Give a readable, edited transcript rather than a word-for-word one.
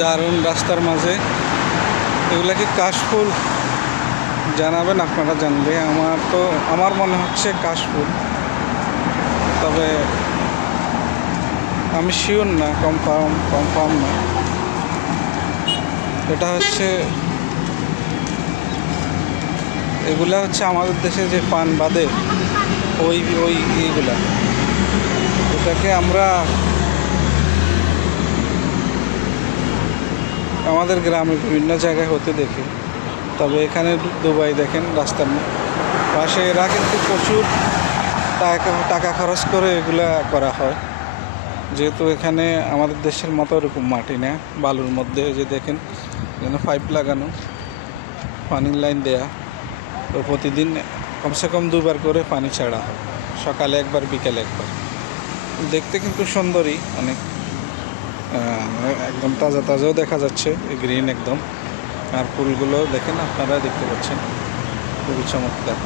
দারুণ রাস্তার মাঝে। এগুলা কি কাশফুল? জানাবেন আপনারা জানলে। আমার মনে হচ্ছে কাশফুল, তবে আমি শিওর না, কনফার্ম না। এটা হচ্ছে, এগুলা হচ্ছে আমাদের দেশে যে পান বাদে ওই ওই ইয়েগুলা, এটাকে আমরা আমাদের গ্রামে বিভিন্ন জায়গায় হতে দেখি। তবে এখানে দুবাই দেখেন রাস্তার পাশে এরা কিন্তু প্রচুর টাকা খরচ করে এগুলা করা হয়, যেহেতু এখানে আমাদের দেশের মতো এরকম মাটি না, বালুর মধ্যে। যে দেখেন এখানে পাইপ লাগানো, পানির লাইন দেয়া, তো প্রতিদিন কমসে কম 2বার করে পানি ছাড়া হয়, সকালে একবার বিকেলে একবার। দেখতে কিন্তু সুন্দরই অনেক, একদম তাজা তাজাও দেখা যাচ্ছে, গ্রিন একদম। আর ফুলগুলো দেখেন, আপনারা দেখতে পাচ্ছেন, খুবই চমৎকার।